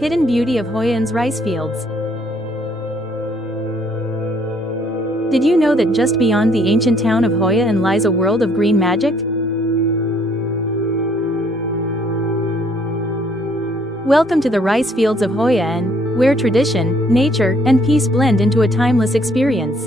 Hidden beauty of Hoi An's rice fields. Did you know that just beyond the ancient town of Hoi An lies a world of green magic? Welcome to the rice fields of Hoi An, where tradition, nature, and peace blend into a timeless experience.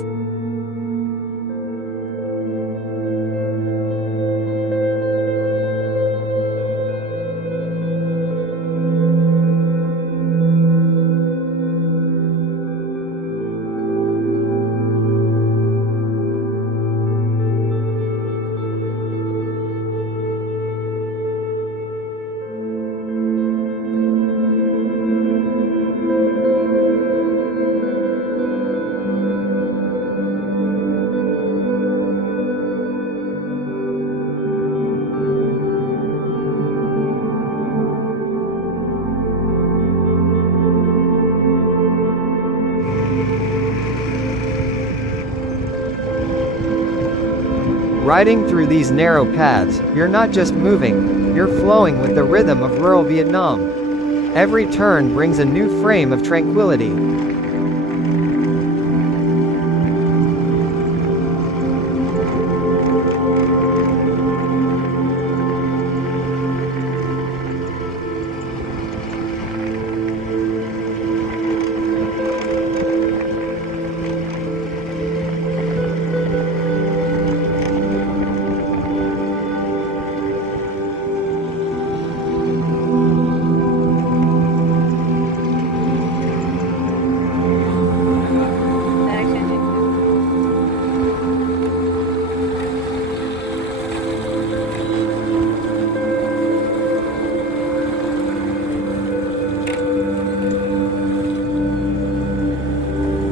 Riding through these narrow paths, you're not just moving, you're flowing with the rhythm of rural Vietnam. Every turn brings a new frame of tranquility.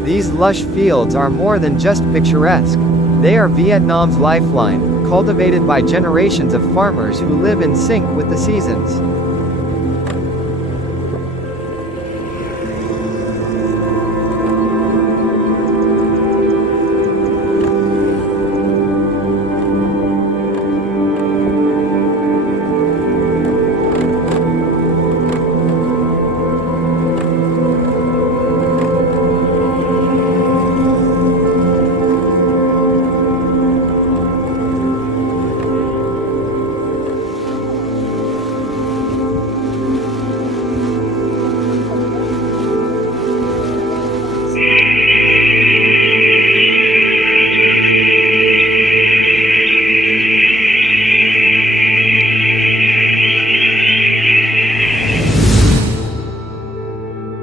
These lush fields are more than just picturesque. They are Vietnam's lifeline, cultivated by generations of farmers who live in sync with the seasons.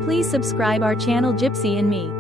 Please subscribe our channel Gypsy and Me.